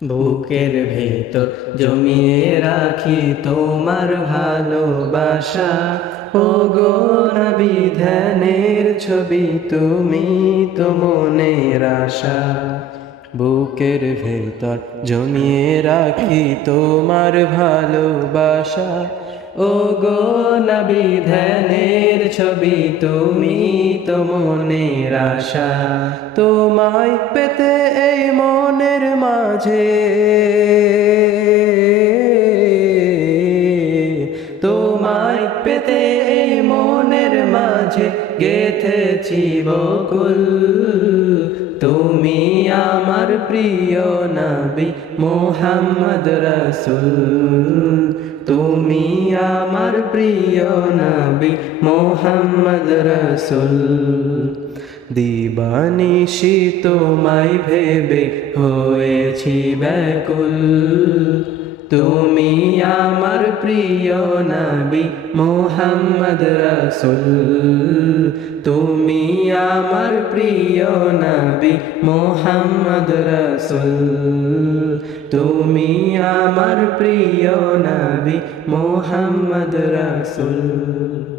বুকের ভেতর জমিয়ে রাখি তোমার ভালোবাসা, ও গো নবী ধ্যানের ছবি তুমি তো মনের আশা। বুকের ভেতর জমিয়ে রাখি তোমার ভালোবাসা, ও গো নবী ধ্যানের ছবি তুমি তো মনের আশা। তোমায় পেতে এই মনের মাঝে, তোমায় পেতে এই মনের মাঝে গেথেছি বকুল। তুমি আমার প্রিয় নবী মুহাম্মদ রাসূল, তুমি আমার প্রিয় নবী মুহাম্মদ রাসূল। দিবানিশি তোমায় ভেবে হয়েছি ব্যাকুল, তুমি আমার প্রিয় নবী মুহাম্মদ রাসূল, তুমি আমার প্রিয় নবী মুহাম্মদ রাসূল, তুমি আমার প্রিয় নবী মুহাম্মদ রাসূল।